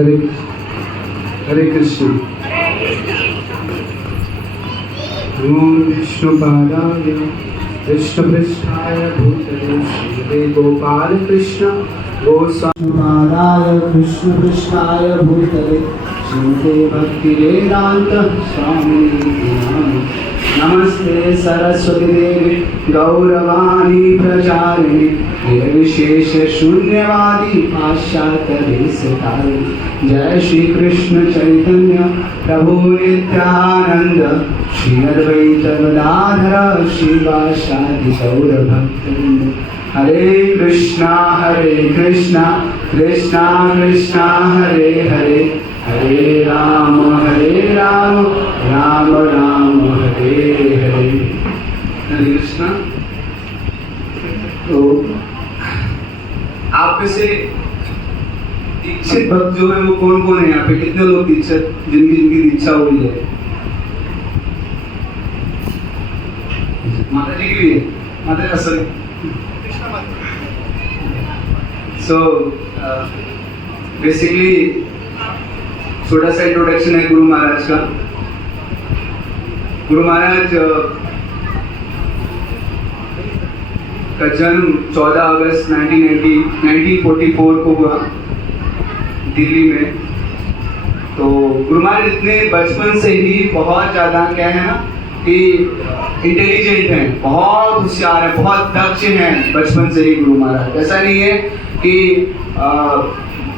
हरे हरे कृष्ण। ओम विष्णुपादाय कृष्णपृष्ठाय भूतले श्रीमते गोपाल कृष्ण गोस्वामी कृष्णपृष्ठाय भूतले श्रीमते भक्तिवेदांत स्वामी नमस्ते सरस्वती देवी गौरवाणी प्रचारिणी निर्विशेष शून्यवादी पाश्चात्य देशकारिणी। जय श्री कृष्ण चैतन्य प्रभु नित्यानंद श्री अद्वैत गदाधर श्रीवासादि गौर भक्तवृंद। हरे कृष्णा कृष्णा कृष्णा हरे हरे, हरे राम राम राम हरे हरे। हरे कृष्णा। तो आप में से दीक्षित भक्त जो है वो कौन कौन है यहाँ पे? कितने लोग दीक्षित जिनकी दीक्षा हुई है? माता जी के लिए, माता जी सर। सो बेसिकली छोटा सा इंट्रोडक्शन है गुरु महाराज का। गुरु महाराज का जन्म 14 अगस्त 1944 को हुआ दिल्ली में। तो गुरु महाराज इतने बचपन से ही बहुत ज़्यादा क्या है ना कि इंटेलिजेंट हैं, बहुत होशियार हैं, बहुत दक्ष हैं बचपन से ही गुरु महाराज। ऐसा नहीं है कि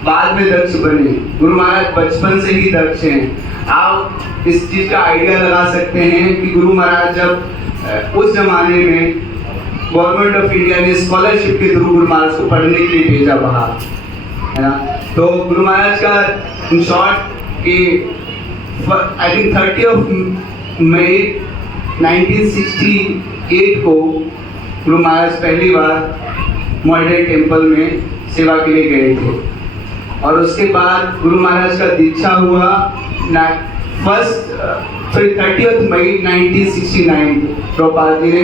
बाद में दक्ष बने, गुरु महाराज बचपन से ही दक्ष हैं। आप इस चीज़ का आइडिया लगा सकते हैं कि गुरु महाराज जब उस जमाने में गवर्नमेंट ऑफ इंडिया ने स्कॉलरशिप के थ्रू गुरु महाराज को पढ़ने के लिए भेजा बाहर, है ना। तो गुरु महाराज का इन शॉर्ट कि आई थिंक 30 मई 1968 को गुरु महाराज पहली बार मॉडर्न टेम्पल में सेवा के लिए गए थे। और उसके बाद गुरु महाराज का दीक्षा हुआ 30 मई 1969 प्रभुपाद जी ने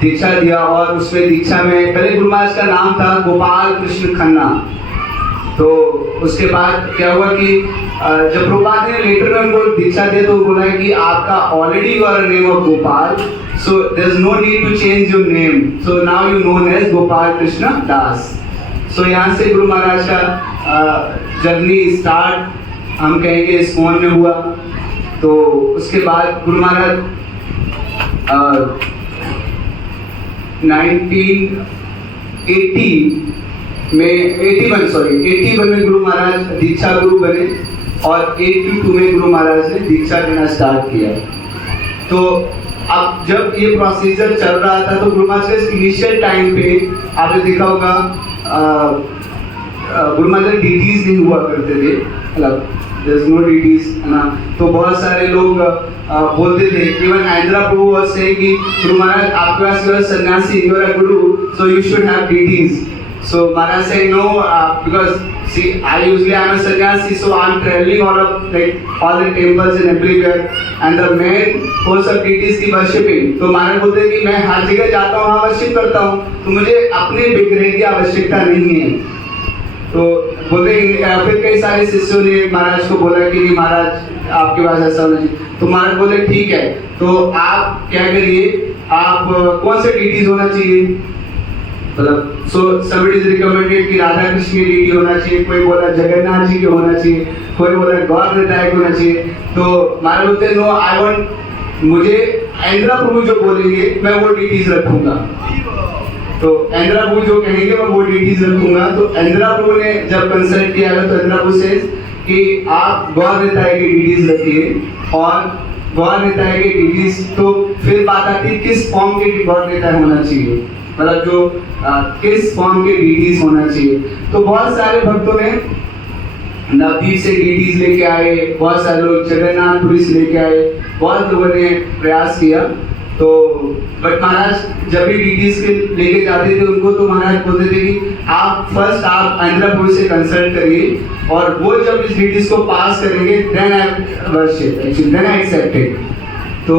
दीक्षा दिया। और उसमें दीक्षा में पहले गुरु महाराज का नाम था गोपाल कृष्ण खन्ना। तो उसके बाद क्या हुआ कि जब प्रभुपाद ने लेटर में उनको दीक्षा दिया तो बोला कि आपका already you are name of Gopal, so there is no need to change your name, so now you known as Gopal Krishna Das. सो यहाँ से गुरु महाराज का जर्नी स्टार्ट हम कहेंगे इस्कॉन में हुआ। तो उसके बाद गुरु महाराज 81 में गुरु महाराज दीक्षा गुरु बने और 82 में गुरु महाराज ने दीक्षा देना स्टार्ट किया। तो अब जब ये प्रोसीजर चल रहा था तो गुरु महाराज के इनिशियल टाइम पे आपने देखा होगा गुरु महाराज डीटीज नहीं हुआ करते थे, मतलब देयर इज नो डीटीज, है ना। तो बहुत सारे लोग बोलते थे, even Andhra Prabhu was saying कि गुरु महाराज आपके पास यू आर सन्यासी, you are a Guru, so you should have deities. So Maharaj said no, because see, I usually am a sannyasi, so I am traveling all the temples and everywhere, and the main course of deity is the worshipping. तो महाराज बोलते हैं कि मैं हर जगह जाता हूँ, वहाँ worship करता हूँ, तो मुझे अपने विग्रह की आवश्यकता नहीं है। तो बोलते फिर कई सारे शिष्यों ने महाराज को बोला कि महाराज आपके पास ऐसा नहीं। तो महाराज बोले ठीक है, तो आप क्या करिए, आप कौन से डीटीज होना चाहिए, मतलब सो somebody is recommended कि राधा कृष्ण की डीटी होना चाहिए, कोई बोला जगन्नाथ जी के होना चाहिए, कोई बोला गौर निताय होना चाहिए। तो महाराज बोलते नो, आई वांट, मुझे आंध्रा प्रभु जो बोलेंगे मैं वो डीटीज रखूंगा। तो आंध्रा प्रभु जो कहेंगे मैं वो डीटीज रखूंगा। तो आंध्रा प्रभु ने जब कंसल्ट किया तो आंध्रा प्रभु से कि आप गौर निताय की डीटीज रखिए, और गौर निताय की डीटीज तो फिर बात आती है किस फॉर्म के गौर निताय होना चाहिए, मतलब जो किस फॉर्म के डीटीज होना चाहिए। तो बहुत सारे भक्तों ने नवदीप से डीटीज लेके आए, बहुत सारे लोग जगन्नाथपुरी से लेके आए, बहुत लोगों ने प्रयास किया। तो बट महाराज जब भी डीटीज के लेके जाते थे उनको, तो महाराज बोलते थे कि आप फर्स्ट आप आंध्रापुरी से कंसल्ट करिए, और वो जब इस डीटीज को पास करेंगे then I worship, actually then I accept it. तो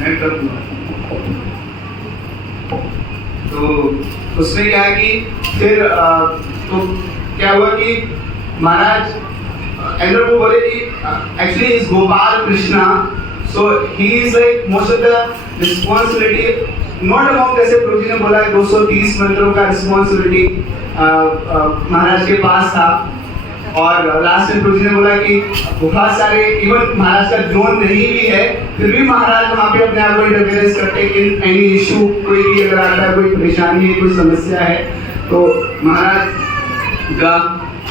मैं करूँगा। उसमें क्या है कि फिर तो क्या हुआ कि महाराज एंड्रो को बोले कि actually is Gopal Krishna, so he is like most of the responsibility not amount, जैसे प्रभु जी ने बोला 230 मंत्रों का रिस्पॉन्सिबिलिटी महाराज के पास था। और लास्ट में प्रभु जी ने बोला कि बहुत सारे इवन महाराज का जोन नहीं भी है, फिर भी महाराज वहाँ पे अपने आप को इंटरफेरेंस करते हैं इन एनी इशू, कोई भी अगर आता है, कोई परेशानी है, कोई समस्या है, तो महाराज का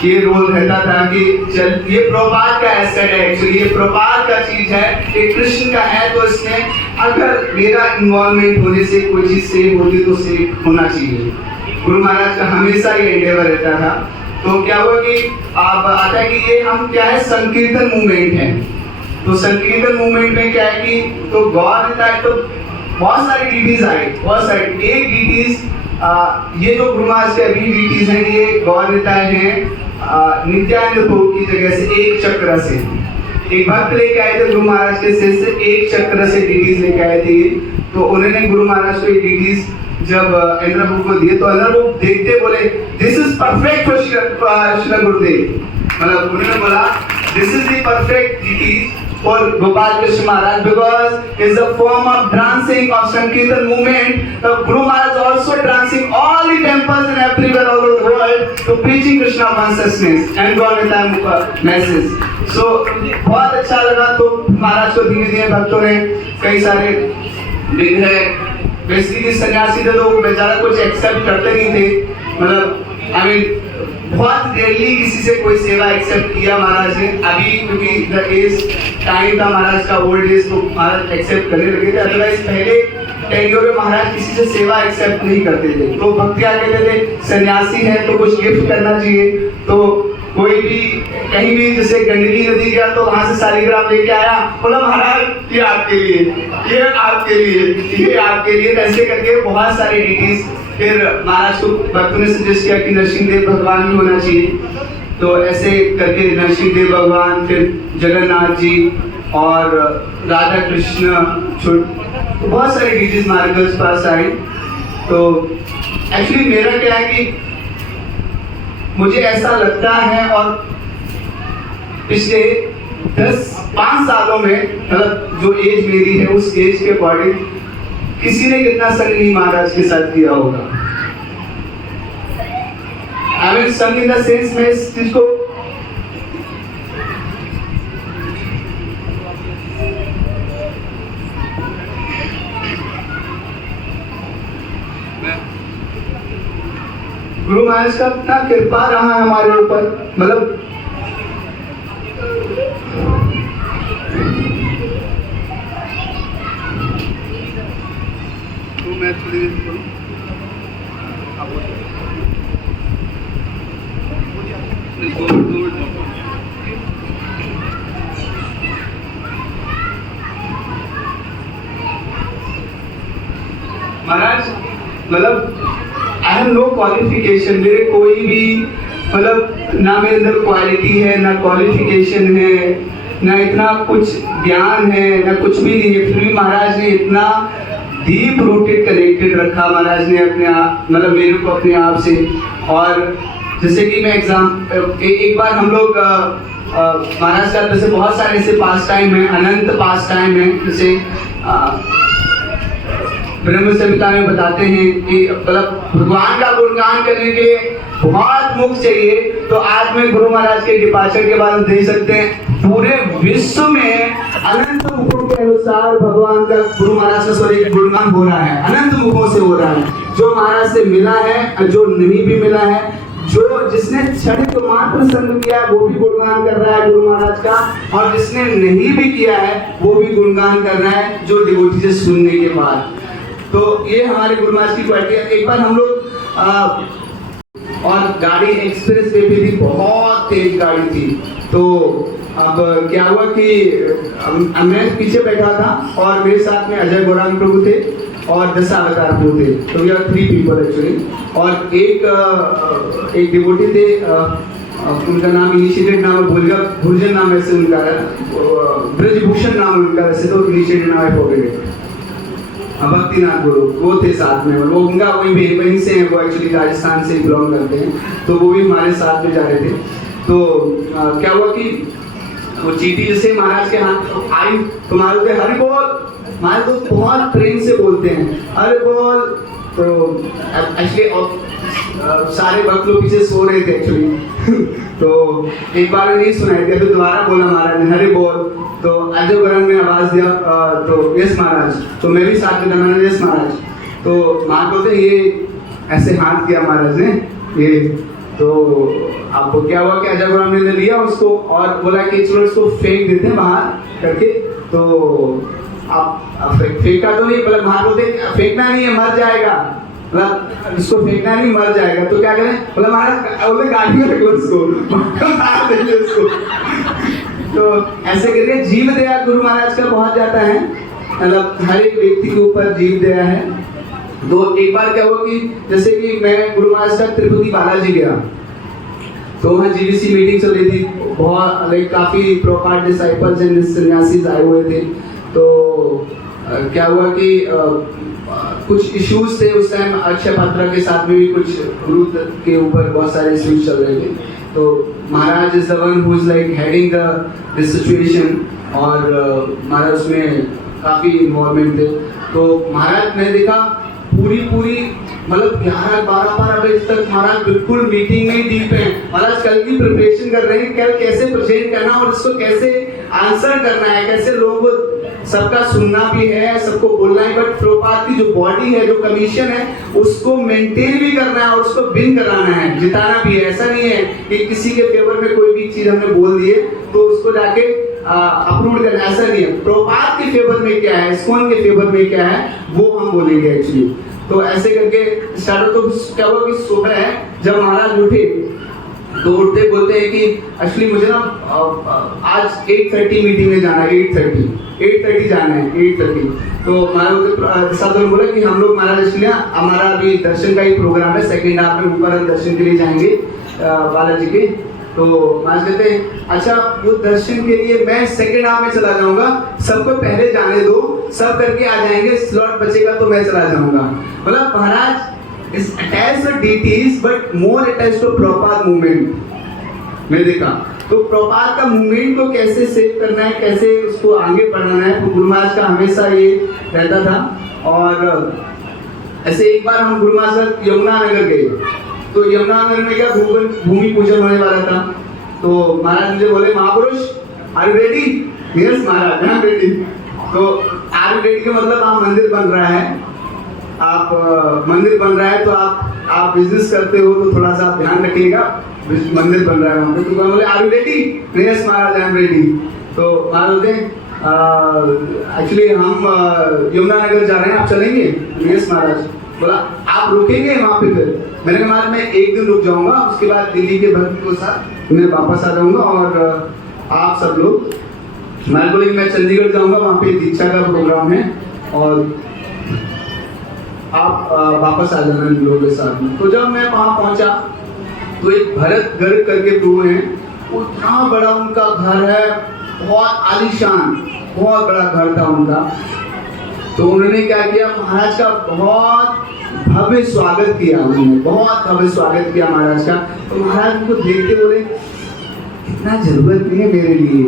ये रोल रहता था कि चल ये प्रभुपाद का एसेट है, एक्चुअली ये प्रभुपाद का चीज है, ये कृष्ण का है, तो इसमें अगर मेरा इन्वॉल्वमेंट होने से कोई चीज सेव होती तो सेव होना चाहिए। गुरु महाराज का हमेशा ये एंडेवर रहता था। तो क्या हुआ कि आप आता है कि ये हम क्या है, संकीर्तन मूवमेंट है। तो संकीर्तन मूवमेंट में क्या है कि तो गौर रहता है, तो बहुत सारी डीटीज आई, बहुत सारी एक डीटीज ये जो गुरु महाराज के अभी डीटीज हैं, ये गौर रहता है नित्यानंद प्रभु की जगह से एक चक्र से एक भक्त लेके आए थे गुरु महाराज के सिर से, एक चक्र से डीटीज लेके आए थे। तो उन्होंने गुरु महाराज को ये डीटीज जब इंद्र प्रभु को दिए, तो इंद्र प्रभु देखते बोले this is perfect for Shri Gurudev, मतलब उन्होंने बोला this is the perfect deities for Gopal Krishna Maharaj, because is a form of dancing of Sankirtan movement. The Guru Maharaj also dancing all the temples and everywhere all over the world to preaching Krishna consciousness and God with that message. So बहुत अच्छा लगा। तो महाराज को धीरे धीरे भक्तों ने कई सारे विग्रह बेसिकली सन्यासी थे, तो बेचारा कुछ एक्सेप्ट करते नहीं थे, मतलब आई मीन बहुत रेयरली किसी से कोई सेवा एक्सेप्ट किया महाराज ने। अभी क्योंकि द एज टाइम था महाराज का, ओल्ड एज, तो महाराज एक्सेप्ट करने लगे थे। अदरवाइज पहले टेन्योर में महाराज किसी से सेवा एक्सेप्ट नहीं करते थे। तो भक्त क्या कहते थे, सन्यासी है तो कुछ गिफ्ट करना चाहिए। तो कोई भी कहीं भी जैसे गंडकी नदी गया तो वहां से सालिग्राम लेके आया, बोला महाराज ये आपके लिए, ये आपके लिए, ये आपके लिए, ऐसे करके बहुत सारी डिटीज। फिर महाराज को भक्तों ने सजेस्ट किया कि नरसिंहदेव भगवान भी होना चाहिए। तो ऐसे करके नरसिंहदेव भगवान, फिर जगन्नाथ जी और राधा कृष्ण, तो बहुत सारी डिटीज हमारे पास आई। तो एक्चुअली मेरा क्या है कि मुझे ऐसा लगता है, और पिछले 5 सालों में, मतलब जो एज मेरी है उस एज के अकॉर्डिंग किसी ने कितना संग नहीं महाराज के साथ किया होगा। आई मीन संग इन द सेंस में इस चीज को गुरु महाराज का इतना कृपा रहा है हमारे ऊपर, मतलब मैं थोड़ी देर बोलूं, आप महाराज, मतलब आई हैव नो क्वालिफिकेशन, मेरे कोई भी मतलब ना मेरे अंदर क्वालिटी है, ना क्वालिफिकेशन है, ना इतना कुछ ज्ञान है, ना कुछ भी नहीं है। फिर भी महाराज ने इतना डीप रूटेड कनेक्टेड रखा महाराज ने अपने आप, मतलब मेरे को अपने आप से। और जैसे कि मैं एक बार हम लोग महाराज का जैसे बहुत सारे ऐसे पास टाइम है, अनंत पास टाइम है, जैसे ब्रह्म संहिता में बताते हैं कि मतलब भगवान का गुणगान करने के लिए बहुत मुख चाहिए। तो आज में गुरु महाराज के डिपार्चर के बाद हम देख सकते हैं पूरे विश्व में अनंत मुखों के अनुसार भगवान का, गुरु महाराज का सॉरी गुणगान हो रहा है, अनंत मुखों से हो रहा है। जो महाराज से मिला है, जो नहीं भी मिला है, जो जिसने क्षणिक मात्र संग किया है वो भी गुणगान कर रहा है गुरु महाराज का, और जिसने नहीं भी किया है वो भी गुणगान कर रहा है जो डिवोटी से सुनने के बाद। तो ये हमारे गुरु महाराज की क्वालिटी है। एक बार हम लोग और गाड़ी एक्सप्रेस वे पे भी बहुत तेज गाड़ी थी। तो अब क्या हुआ कि मैं पीछे बैठा था और मेरे साथ में अजय गौरांग प्रभु थे और दशावतार प्रभु थे। तो वी आर 3 पीपल एक्चुअली। और एक डिवोटी थे, उनका नाम इनिशिएटेड नाम भुर्जन नाम ऐसे उनका है, ब्रजभूषण नाम उनका, वैसे तो इनिशिएटेड नाम है। भक्तिनाथ गुरु, वो थे साथ में, वो उनका वहीं से हैं, वो एक्चुअली राजस्थान से बिलोंग करते हैं, तो वो भी हमारे साथ में जा रहे थे। तो क्या हुआ कि वो चीटी जैसे महाराज के हाथ आई तो महाराज बोले हरि बोल, महाराज तो बहुत प्रेम से बोलते हैं हरि बोल। तो एक्चुअली सारे भक्त लोग पीछे सो रहे थे एक्चुअली तो एक बार नहीं सुनाई दिया, फिर दोबारा बोला महाराज ने हरि बोल। तो अजय गरम ने आवाज दिया तो यस महाराज, तो मैं भी साथ में मैंने यस महाराज। तो महाराज बोलते ये ऐसे हाथ किया महाराज ने ये, तो आपको क्या हुआ कि अजय गरम ने लिया उसको और बोला कि चलो इसको फेंक देते हैं बाहर करके। तो आप फेंका तो नहीं, मतलब महाराज बोलते फेंकना नहीं है मर जाएगा, मतलब इसको फेंकना नहीं मर जाएगा। तो क्या करें, मतलब महाराज बोले गाड़ी में रखो उसको मार देंगे उसको। तो ऐसे करके जीव दया गुरु महाराज का बहुत जाता है, मतलब हर एक व्यक्ति के ऊपर जीव दया है। तो एक बार क्या हुआ कि जैसे कि मैं गुरु महाराज का तिरुपति बालाजी गया, तो वहाँ जीवीसी मीटिंग चल रही थी, बहुत लाइक काफी प्रोपार्ट डिसाइपल्स एंड सन्यासी आए हुए थे। तो क्या हुआ कि कुछ इश्यूज थे उस टाइम, अक्षय पात्रा के साथ में भी कुछ गुरु के ऊपर बहुत सारे इश्यूज चल रहे थे। तो महाराज is the one who is like heading this situation, और महाराज उसमें काफी इन्वॉल्वमेंट थे। तो महाराज ने देखा पूरी मतलब 11-12 बजे तक महाराज बिल्कुल मीटिंग में डीप है। महाराज कल की प्रिपरेशन कर रहे हैं, कल कैसे प्रेजेंट करना और इसको कैसे आंसर करना है, कैसे लोगों को सबका सुनना भी है, सबको बोलना है, बट प्रभुपाद की जो बॉडी है, जो कमीशन है, उसको मेंटेन भी करना है और उसको विन कराना है, जिताना भी है। ऐसा नहीं है कि किसी के फेवर में कोई भी चीज हमने बोल दिए तो उसको जाके अप्रूव करना, ऐसा नहीं है। प्रभुपाद के फेवर में क्या है, इस्कॉन के फेवर में क्या है, वो हम बोलेंगे एक्चुअली। तो ऐसे करके स्टार्ट। तो क्या हुआ कि सुबह है जब महाराज उठे तो उठते बोलते हैं कि एक्चुअली मुझे ना आज 8:30 मीटिंग में जाना है, 8:30 जाना है 8:30। तो महाराज बोला कि हम लोग महाराज इसलिए हमारा अभी दर्शन का ही प्रोग्राम है, सेकेंड हाफ में ऊपर हम दर्शन के लिए जाएंगे बालाजी के। तो महाराज कहते हैं अच्छा वो दर्शन के लिए मैं सेकेंड हाफ में चला जाऊंगा, सबको पहले जाने दो, सब करके आ जाएंगे, स्लॉट बचेगा तो मैं चला जाऊंगा। मतलब महाराज is attached to deities but more attached to Prabhupada movement. मैं देखा तो प्रभुपाद का मूवमेंट को कैसे सेव करना है, कैसे उसको आगे बढ़ाना है, तो गुरु महाराज का हमेशा ये रहता था। और ऐसे एक बार हम गुरु महाराज यमुना नगर गए, तो यमुना नगर में क्या भूमि पूजन होने वाला था। तो महाराज मुझे बोले महापुरुष are you ready? Yes Maharaj I am ready. तो आर यू रेडी का मतलब आप मंदिर बन रहा है, आप मंदिर बन रहा है तो आप बिजनेस करते हो तो थोड़ा सा ध्यान रखिएगा, मंदिर बन रहा है वहाँ पे। तो बोले are you ready? Yes Maharaj I am ready. तो महाराज बोलते हैं एक्चुअली हम यमुना नगर जा रहे हैं, आप चलेंगे? यस महाराज। बोला आप रुकेंगे वहाँ पे? फिर मैंने कहा महाराज मैं एक दिन रुक जाऊंगा, उसके बाद दिल्ली के भक्त के साथ मैं वापस आ जाऊंगा और आप सब लोग। मैं बोले मैं चंडीगढ़ जाऊंगा, वहाँ पे दीक्षा का प्रोग्राम है और आप वापस आ जाना इन लोगों के साथ में। तो जब मैं वहाँ पहुंचा तो एक भरत गर्ग करके प्रभु हैं, उतना बड़ा उनका घर है, बहुत आलीशान, बहुत बड़ा घर था उनका। तो उन्होंने क्या किया, महाराज का बहुत भव्य स्वागत किया, उन्होंने बहुत भव्य स्वागत किया महाराज का। तो महाराज उनको देखते बोले इतना जरूरत नहीं है मेरे लिए,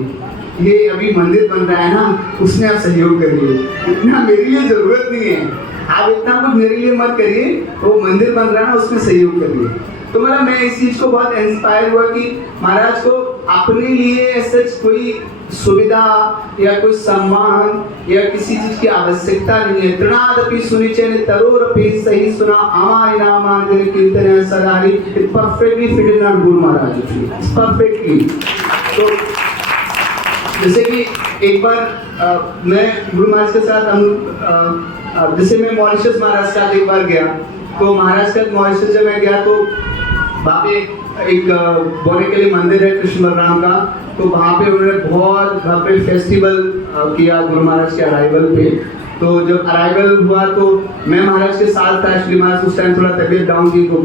ये अभी मंदिर बन रहा है ना, उसमें आप सहयोग करिए, इतना मेरे लिए जरूरत नहीं है, आप इतना कुछ मेरे लिए मत करिए, तो मंदिर बन रहा है ना उसमें सहयोग करिए। तो मतलब मैं इस चीज को बहुत इंस्पायर हुआ कि महाराज को अपने लिए ऐसे कोई सुविधा या कोई सम्मान या किसी चीज की आवश्यकता नहीं है। तृणादपि सुनिचय तरोरपि सही सुना आमाय नामांतर कीर्तन सदारी, it perfectly fit in our गुरु महाराज, परफेक्टली। तो जैसे कि एक बार मैं गुरु महाराज के साथ हम जैसे मैं मॉरिशस महाराज के साथ एक बार गया, तो महाराज के मॉरिशस जब मैं गया तो वहाँ पे एक बोने के लिए मंदिर है कृष्ण बलराम का, तो वहाँ पे उन्होंने बहुत भव्य फेस्टिवल किया गुरु महाराज के अराइवल पे। तो जब अराइवल हुआ तो मैं महाराज के साथ था, एक्चुअली महाराज उस टाइम थोड़ा तबीयत डाउन थी, तो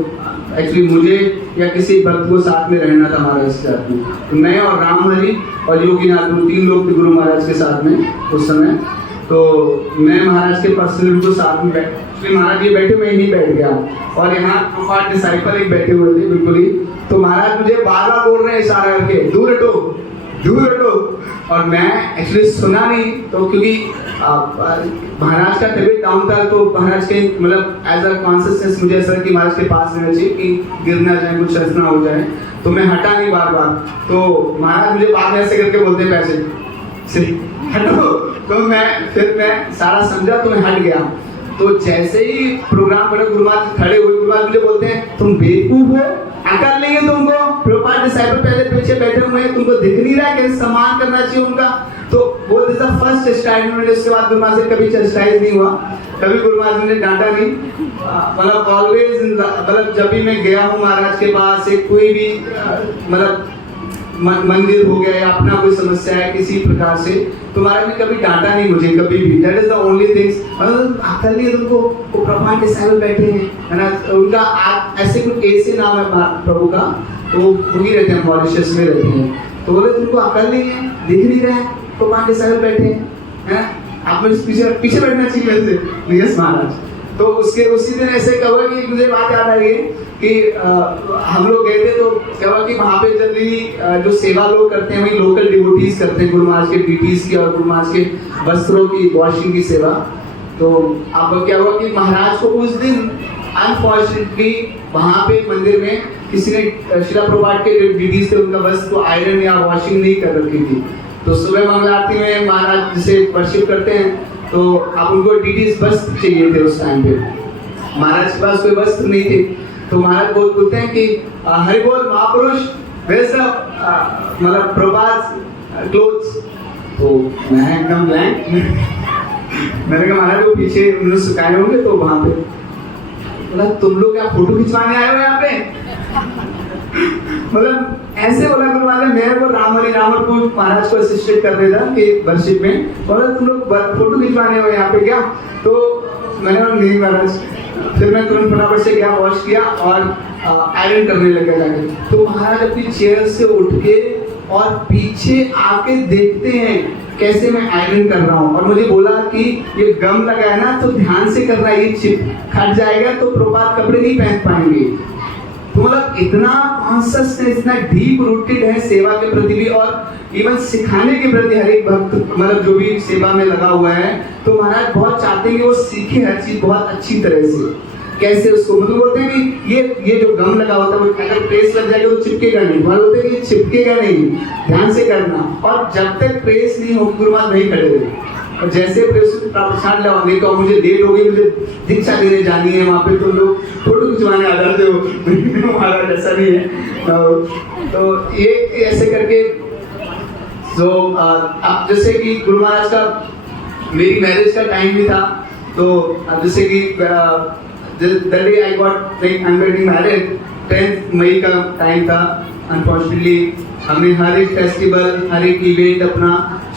एक्चुअली मुझे या किसी भक्त को साथ में रहना था महाराज के साथ में। तो मैं और राम हरि और योगीनाथ 3 लोग थे गुरु महाराज के साथ में उस समय। तो मैं महाराज के पर्सनल को साथ में महाराज ये बैठे, मैं यहीं बैठ गया और यहाँ प्रोफाट डिसाइपल एक बैठे हुए थे बिल्कुल ही। तो महाराज मुझे बार बार बोल रहे हैं इशारा करके, दूर हटो दूर हटो, और मैं एक्चुअली सुना नहीं। तो क्योंकि महाराज का तबीयत डाउन था, तो महाराज के मतलब एज अ कॉन्शियसनेस मुझे ऐसा कि महाराज के पास रहना चाहिए कि गिर ना जाए, कुछ ऐसा ना हो जाए, तो मैं हटा नहीं बार बार। तो महाराज मुझे बाद में ऐसे करके बोलते पैसे से हटो, तो मैं सारा समझा तो मैं हट गया। तो जैसे ही प्रोग्राम बड़ा गुरु महाराज खड़े हुए, गुरु महाराज मुझे बोलते हैं तुम बेवकूफ हो, अकल नहीं है तुमको, प्रोफाट डिसाइपल पहले पीछे बैठे हुए हैं, तुमको दिख नहीं रहा है कैसे सम्मान करना चाहिए उनका। तो वो दिस द फर्स्ट चेस्टाइजमेंट। उसके बाद गुरु महाराज से कभी चेस्टाइज नहीं हुआ, कभी गुरु महाराज ने डांटा नहीं। मतलब ऑलवेज मतलब जब भी मैं गया हूँ महाराज के पास, एक कोई भी मतलब मंदिर हो गया या अपना कोई समस्या है किसी प्रकार से, तो महाराज ने कभी डांटा नहीं मुझे कभी भी। That is the only things. मतलब अकल नहीं है तुमको, वो प्रोफाट डिसाइपल बैठे हैं, है ना, उनका ऐसे कुछ ऐसे नाम है प्रभु का, तो वो वही रहते हैं, मॉरिशस में रहते हैं। तो बोले तुमको अकल नहीं है, दिख नहीं रहा है, प्रोफाट डिसाइपल बैठे हैं, आप पीछे बैठना चाहिए वैसे। यस महाराज। तो उसके उसी दिन ऐसे कहा कि मुझे बात याद आ रही है कि हम लोग गए थे, तो क्या हुआ कि वहाँ पे जनरली जो सेवा लोग करते हैं वही लोकल डिवोटीज करते हैं, गुरु महाराज के डीटीज की और गुरु महाराज के वस्त्रों की वॉशिंग की सेवा। तो अब क्या हुआ कि महाराज को उस दिन अनफॉर्चुनेटली वहाँ पे मंदिर में किसी ने शिला प्रभात के डीटीज थे, उनका वस्त्र को आयरन या वॉशिंग नहीं कर रखी थी। तो सुबह मंगल आरती में महाराज जिसे वर्शिप करते हैं, तो अब उनको डीटीज वस्त्र चाहिए थे उस टाइम पे, महाराज के पास कोई वस्त्र नहीं थे। तो महाराज बोलते हैं कि हरि बोल महापुरुष वैसा मतलब प्रभात क्लोथ्स। तो मैं एकदम ब्लैंक मैंने कहा महाराज वो पीछे उन्होंने सुखाए होंगे, तो वहां पे बोला तुम लोग क्या फोटो खिंचवाने आए हो यहाँ पे मतलब ऐसे बोला गुरु महाराज। मैं वो रामपुर महाराज को असिस्टेंट कर रहा था कि वर्शिप में, बोला तुम लोग फोटो खिंचवाने हो यहाँ पे क्या? तो मैंने बोला नहीं महाराज। फिर मैं तुरंत फटाफट से गया, वॉश किया और आयरन करने लगा जाके। तो महाराज अपनी चेयर से उठ के और पीछे आके देखते हैं कैसे मैं आयरन कर रहा हूँ, और मुझे बोला कि ये गम लगा है ना तो ध्यान से करना, ये चिप खट जाएगा तो प्रभात कपड़े नहीं पहन पाएंगे। तो मतलब इतना कॉन्शियसनेस, इतना डीप रूटेड है सेवा के प्रति भी, और इवन सिखाने के प्रति हर एक भक्त मतलब जो भी सेवा में लगा हुआ है। तो महाराज बहुत चाहते हैं कि वो सीखे हर चीज बहुत अच्छी तरह से, कैसे उसको मतलब बोलते हैं कि ये जो गम लगा होता है वो अगर प्रेस लग जाएगा तो चिपकेगा नहीं, मतलब बोलते हैं कि चिपकेगा नहीं, ध्यान से करना। और जब तक प्रेस नहीं होगी गुरु महाराज नहीं खड़े रहे, और जैसे प्रेस प्रसाद लगाने का मुझे लेट हो गई, मुझे दीक्षा देने जानी है वहाँ पे, तुम लोग फोटो खिंचवाने आ जाते हो महाराज ऐसा नहीं है। तो ये ऐसे करके तो अब जैसे कि गुरु महाराज का मेरी मैरिज का टाइम भी था, तो जैसे कि the day I got like I'm getting married 10th मई का टाइम था। अनफॉर्चुनेटली हमने हर एक फेस्टिवल, हर एक इवेंट अपना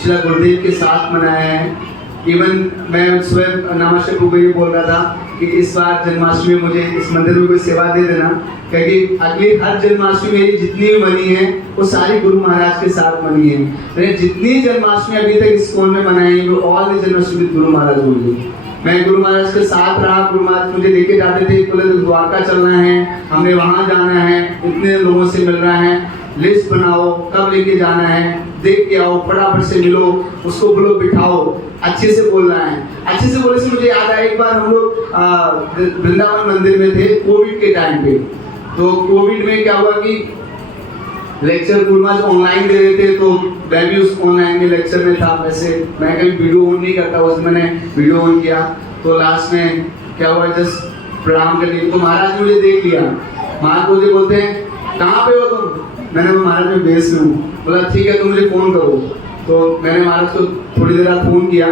श्री गुरुदेव के साथ मनाया है। इवन मैं सुबह नमस्ते को भी बोल रहा था कि इस बार जन्माष्टमी में मुझे इस मंदिर में कोई सेवा दे देना, क्योंकि अगली हर जन्माष्टमी मेरी जितनी भी मनी है वो सारी गुरु महाराज के साथ मनी है। मैंने जितनी जन्माष्टमी अभी तक इस्कॉन में मनाई वो ऑल द जन्माष्टमी गुरु महाराज बोली। मैं गुरु महाराज के साथ रहा, गुरु महाराज मुझे लेके जाते थे, बोले द्वारका चलना है, हमने वहाँ जाना है, इतने लोगों से मिलना है, लिस्ट बनाओ कब लेके जाना है, देख के आओ, फटाफट से मिलो, उसको बोलो बिठाओ, अच्छे से बोलना है। अच्छे से बोलने से मुझे याद आया एक बार हम लोग वृंदावन मंदिर में थे कोविड के टाइम पे। तो कोविड में क्या हुआ कि लेक्चर गुरु महाराज ऑनलाइन दे रहे थे, तो मैं भी उस ऑनलाइन में लेक्चर में था। वैसे मैं कभी वीडियो ऑन नहीं करता, उसमें मैंने वीडियो ऑन किया, तो लास्ट में क्या हुआ जस्ट प्रणाम करने, तो महाराज मुझे देख लिया। महाराज मुझे बोलते हैं कहाँ पे हो तुम? मैंने वो महाराज में बेस में हूँ। बोला ठीक है तुम मुझे फ़ोन करो। तो मैंने महाराज को थोड़ी देर बाद फ़ोन किया,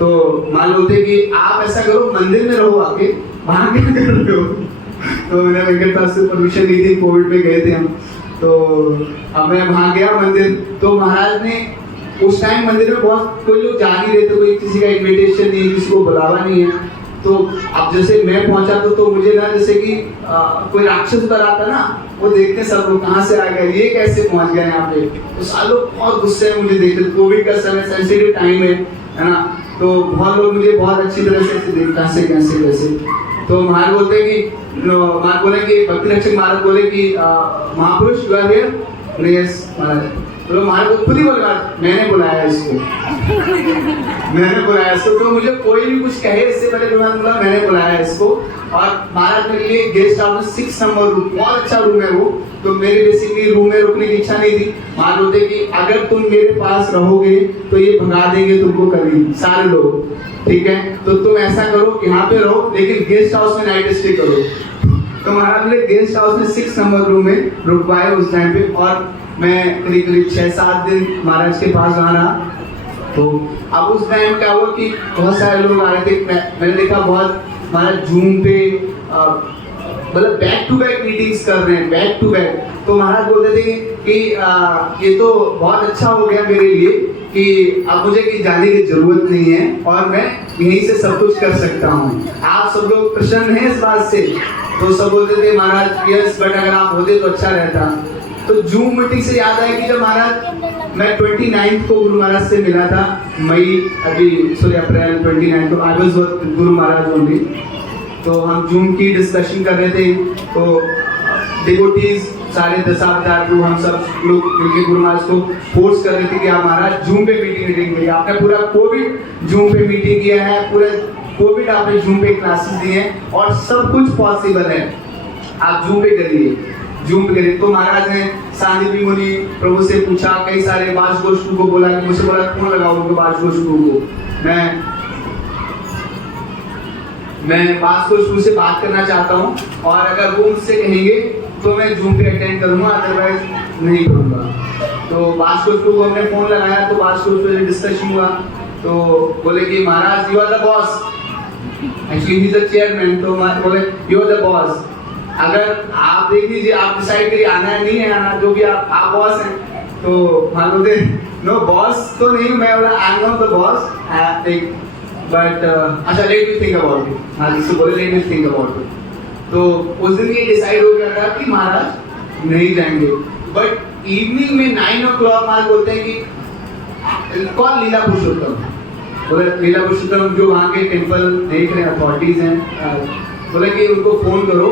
तो महाराज बोलते कि आप ऐसा करो मंदिर में रहो आके, वहाँ क्या कर रहे हो? तो मैंने वेंकट पास से परमिशन ली थी, कोविड में गए थे हम, तो अब मैं वहाँ गया मंदिर। तो महाराज ने उस टाइम मंदिर में बहुत कोई लोग जा नहीं रहे थे, कोई किसी का इन्विटेशन नहीं, किसी को बुलावा नहीं है। तो अब जैसे मैं पहुंचा तो मुझे ना जैसे कि कोई राक्षस पर आता ना, वो देखते सब लोग कहाँ से आ गए, ये कैसे पहुंच गए यहाँ पे। तो सालों बहुत गुस्से में मुझे देखते, कोविड का समय सेंसिटिव टाइम है ना। तो बहुत लोग मुझे बहुत अच्छी तरह से कैसे कैसे कैसे, तो महाराज बोलते हैं कि महाराज बोले कि भक्ति रक्षक महाराज बोले कि महापुरुष यू आर हियर। यस महाराज। तो महाराज खुद ही बोले महाराज मैंने बुलाया इसको मैंने बुलाया इसको। तो मुझे कोई भी कुछ कहे इससे पहले तो मैंने बोला मैंने बुलाया इसको। और महाराज मेरे लिए गेस्ट हाउस 6 नंबर रूम, बहुत अच्छा रूम है वो। तो मेरे बेसिकली रूम में रुकने की इच्छा नहीं थी। महाराज बोलते कि अगर तुम मेरे पास रहोगे तो ये भगा देंगे तुमको कभी सारे लोग, ठीक है, तो तुम ऐसा करो यहाँ पे रहो लेकिन गेस्ट हाउस में नाइट स्टे करो। तो महाराज ने गेस्ट हाउस में 6 नंबर रूम में रुकवाए उस टाइम पे। और मैं करीब करीब 6-7 दिन महाराज के पास वहाँ रहा। तो अब उस टाइम क्या हुआ कि बहुत सारे लोग आ रहे थे। मैंने देखा बहुत महाराज जूम पे मतलब बैक टू बैक मीटिंग्स कर रहे हैं, बैक टू बैक। तो महाराज बोलते थे कि ये तो बहुत अच्छा हो गया मेरे लिए कि अब मुझे कहीं जाने की जरूरत नहीं है और मैं यहीं से सब कुछ कर सकता हूँ। आप सब लोग प्रसन्न हैं इस बात से? तो सब बोलते थे महाराज यस, बट अगर आप होते तो अच्छा रहता। तो जूम मीटिंग से याद आया कि जब महाराज मैं 29 को गुरु महाराज से मिला था, अप्रैल 29 को I was with Guru Maharaj only. तो हम जूम की डिस्कशन कर रहे थे। तो डिवोटीज सारे 10,000 लोग हम सब लोग मिलकर गुरु महाराज को फोर्स कर रहे थे कि आप महाराज जूम पे मीटिंग करेंगे। आपने पूरा कोविड जूम पे मीटिंग किया है, पूरा कोविड आपने जूम पे क्लासेस दिए हैं और सब कुछ पॉसिबल है, आप जूम पे करिए, जूम पे करिए। तो महाराज ने सांदीपनी मुनि प्रभु से पूछा, कई सारे बाज गोष्ठू को बोला कि मुझसे बोला कौन लगाओ उनको बाज गोष्ठू को। मैं बाज गोष्ठू से बात करना चाहता हूँ और अगर वो मुझसे कहेंगे तो मैं जूम पे अटेंड करूँगा, अदरवाइज नहीं करूँगा। तो बाज गोष्ठू को हमने फोन लगाया। तो बाज गोष्ठू से डिस्कशन हुआ। तो बोले कि महाराज you are the boss, actually he is the chairman. तो बोले यू आर द बॉस, अगर आप देख लीजिए, आप डिसाइड करिए आना है नहीं है आना, जो भी आप बॉस हैं। तो मान लो नो बॉस तो नहीं, मैं बोला I am not the boss but अच्छा let me think about it. हाँ जिससे बोले let me think about it. तो उस दिन ये डिसाइड हो गया था कि महाराज नहीं जाएंगे। बट इवनिंग में 9 o'clock महाराज बोलते हैं कि कौन लीला पुरुषोत्तम, बोले लीला पुरुषोत्तम जो वहाँ के टेम्पल देख रहे हैं अथॉरिटीज हैं, बोले कि उनको फोन करो।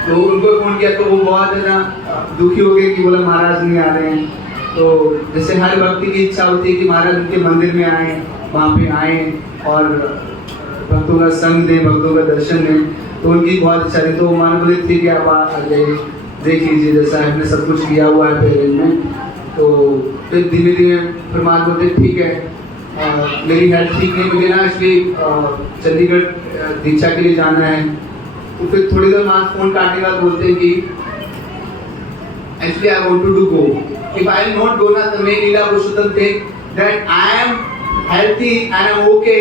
तो उनको फोन किया तो वो बहुत ज़्यादा दुखी हो गए कि बोले महाराज नहीं आ रहे हैं। तो जैसे हर व्यक्ति की इच्छा होती है कि महाराज उनके मंदिर में आए, वहाँ पे आए और भक्तों का संग दें, भक्तों का दर्शन दें। तो उनकी बहुत इच्छा थी। तो मान बोले थी कि आप आ जाइए, देख लीजिए जैसा हमने सब कुछ किया हुआ है पहले में। तो फिर धीमे धीमे फिर मान बोलते ठीक है, मेरी हेल्थ ठीक नहीं मुझे ना, इसलिए चंडीगढ़ दीक्षा के लिए जाना है। तो फिर थोड़ी देर बाद फोन काटने के बाद बोलते हैं कि actually I want to go, if I will not go ना तो may Leela Purushottam think that I am healthy and I am okay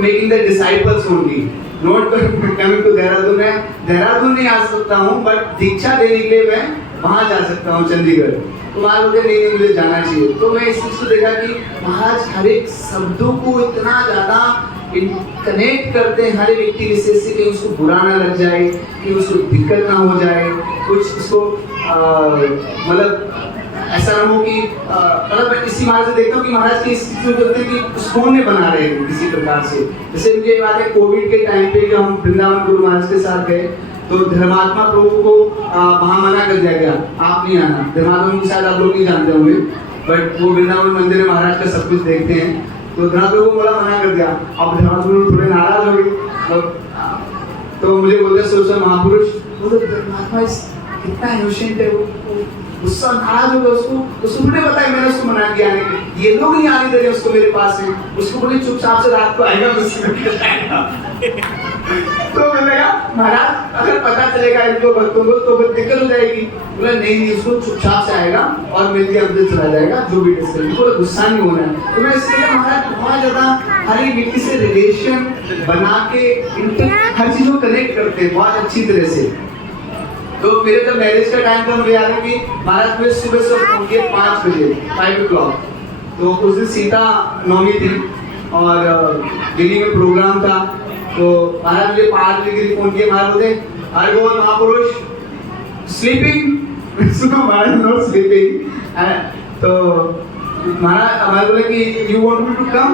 making the disciples only, not coming to Dehradun. मैं देहरादून नहीं आ सकता हूँ बट दीक्षा देने के लिए मैं वहाँ जा सकता हूँ चंडीगढ़। तो महाराज बोलते नहीं मुझे जाना चाहिए। तो मैं इस चीज़ को देखा कि महाराज हर एक शब्दों को इतना ज़्यादा कनेक्ट करते हैं हर एक व्यक्ति विशेष से कि उसको बुरा ना लग जाए, कि उसको दिक्कत ना हो जाए, कुछ उसको मतलब ऐसा ना हो कि मतलब मैं इसी महाराज से देखता हूँ कि महाराज की इस चीज़ को करते हैं कि स्कोन में बना रहे हैं किसी प्रकार से। जैसे मुझे बात है कोविड के टाइम पे जो हम वृंदावन गुरु महाराज के साथ गए तो धर्मात्मा प्रभु को वहाँ मना कर दिया गया, आप नहीं आना। धर्मात्मा को शायद आप लोग नहीं जानते होंगे बट वो वृंदावन मंदिर में महाराज का सब कुछ देखते हैं। तो धर्मात्मा को बोला मना कर दिया। अब धर्मात्मा थोड़े नाराज हो गए। तो मुझे बोलते सोचा महापुरुष धर्मात्मा कितना इनोसेंट है, वो गुस्सा नाराज हो गया। उसको थोड़े पता है मैंने उसको मना किया आने के, ये लोग नहीं आने दे रहे उसको मेरे पास है। उसको बोले चुपचाप से रात को आएगा तो मैंने कहा महाराज अगर पता चलेगा इनको भक्तों को तो फिर दिक्कत हो जाएगी। बोला नहीं इसको चुपचाप से आएगा और मिल के अंदर चला जाएगा, जो भी डिस्कस, थोड़ा गुस्सा नहीं होना है। तो मैं इसलिए महाराज बहुत ज्यादा हर एक व्यक्ति से रिलेशन बना के हर चीज को कनेक्ट करते हैं बहुत अच्छी तरह से। तो मेरे जब मैरिज का टाइम था मुझे याद है कि महाराज मुझे सुबह से फोन किए 5 बजे 5 o'clock। तो उस दिन सीता नवमी थी और दिल्ली में प्रोग्राम था। तो महाराज मुझे 5 बजे के लिए फोन किए। महाराज बोलते अरे बोल महापुरुष स्लीपिंग सुनो महाराज नॉट स्लीपिंग। तो महाराज हमारे बोले कि you want me to come.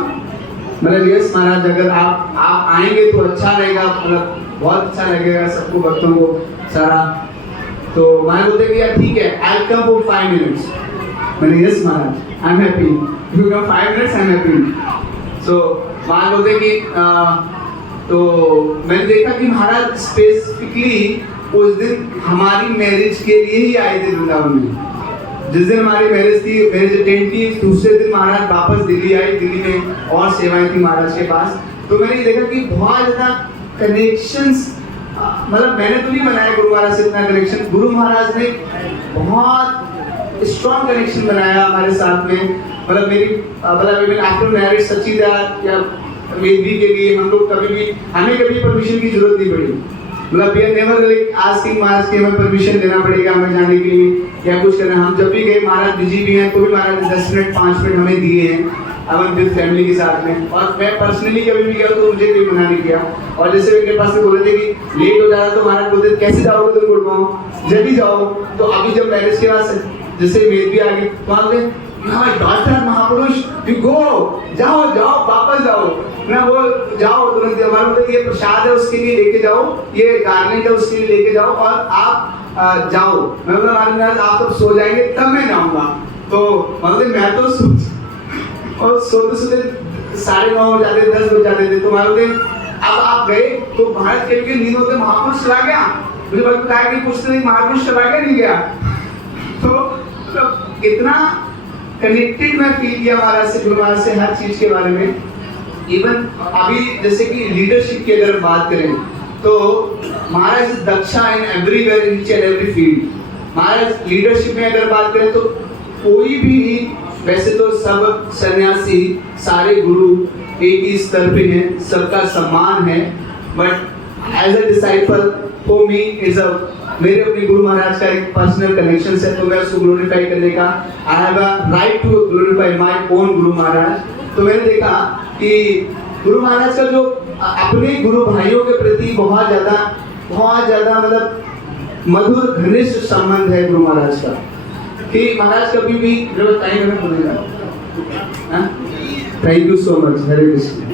मतलब यस महाराज, अगर आप आएंगे तो अच्छा रहेगा, मतलब बहुत अच्छा लगेगा सबको, भक्तों को सारा। तो महाराज बोलते कि यार ठीक है, आई कम फॉर 5 मिनट्स। मैंने yes Maharaj, I am happy, you come 5 minutes, I am happy. So महाराज बोलते कि तो मैंने देखा कि महाराज स्पेसिफिकली उस दिन हमारी मैरिज के लिए ही आए थे वृंदावन में। जिस दिन हमारी मैरिज थी, मैरिज अटेंड की, दूसरे दिन महाराज वापस दिल्ली आए। दिल्ली में और सेवाएं थी महाराज के पास। तो मैंने देखा कि बहुत ज़्यादा कनेक्शंस, मतलब मैंने तो नहीं बनाया गुरु महाराज से इतना कनेक्शन, गुरु महाराज ने बहुत स्ट्रॉन्ग कनेक्शन बनाया हमारे साथ में। मतलब मेरी मतलब आफ्टर मैरिज सच्ची या वेदी के लिए हम लोग हमें कभी परमिशन की जरूरत नहीं पड़ी। मतलब we are never like asking महाराज कि हमें परमिशन देना पड़ेगा हमें जाने के लिए या कुछ करना। हम जब भी गए, महाराज बिजी भी हैं तो भी महाराज ने 10 मिनट 5 मिनट हमें दिए हैं अपन विद फैमिली के साथ में। और मैं पर्सनली कभी भी गया तो मुझे कोई मना नहीं किया। और जैसे उनके पास में बोले थे कि लेट हो जा रहा तो महाराज बोलते कैसे जाओगे तुम गुड़गांव, जब भी जाओ। तो अभी जब मैरिज के बाद जैसे वेद भी आ गई तो आगे डॉक्टर महापुरुष, यू गो, जाओ वापस जाओ ना, वो जाओ तुरंत। हमारे ये प्रसाद है उसके लिए लेके जाओ, ये गार्निंग है उसके लिए लेके जाओ और आप जाओ। मैं बोला महाराज आप सब सो जाएंगे तब मैं जाऊंगा। तो मतलब मैं तो और सोते 9:30 हो जाते, 10 बज जाते थे। तो बोलते अब आप गए तो भारत के नींद होते, महापुरुष चला गया। मुझे बताया कि कुछ नहीं, महापुरुष चला गया नहीं गया। तो इतना कनेक्टेड मैं फील किया महाराज से, गुरु महाराज से हर चीज के बारे में। इवन अभी जैसे कि लीडरशिप की अगर बात करें तो महाराज दक्षा in everywhere, in each and every field. महाराज लीडरशिप में अगर बात करें तो कोई भी, वैसे तो सब सन्यासी सारे गुरु एक ही स्तर पे हैं, सबका सम्मान है, but as a disciple for me is a, मेरे अपने गुरु महाराज का एक पर्सनल कनेक्शन है। तो मैं उसको ग्लोरीफाई करने का, I have a right to glorify my own guru Maharaj. तो मैंने देखा कि गुरु महाराज का जो अपने गुरु भाइयों के प्रति बहुत ज्यादा मतलब मधुर घनिष्ठ संबंध है गुरु महाराज का। कि महाराज कभी भी जब टाइम हमें बोलेगा। Thank you so much, Hare Krishna.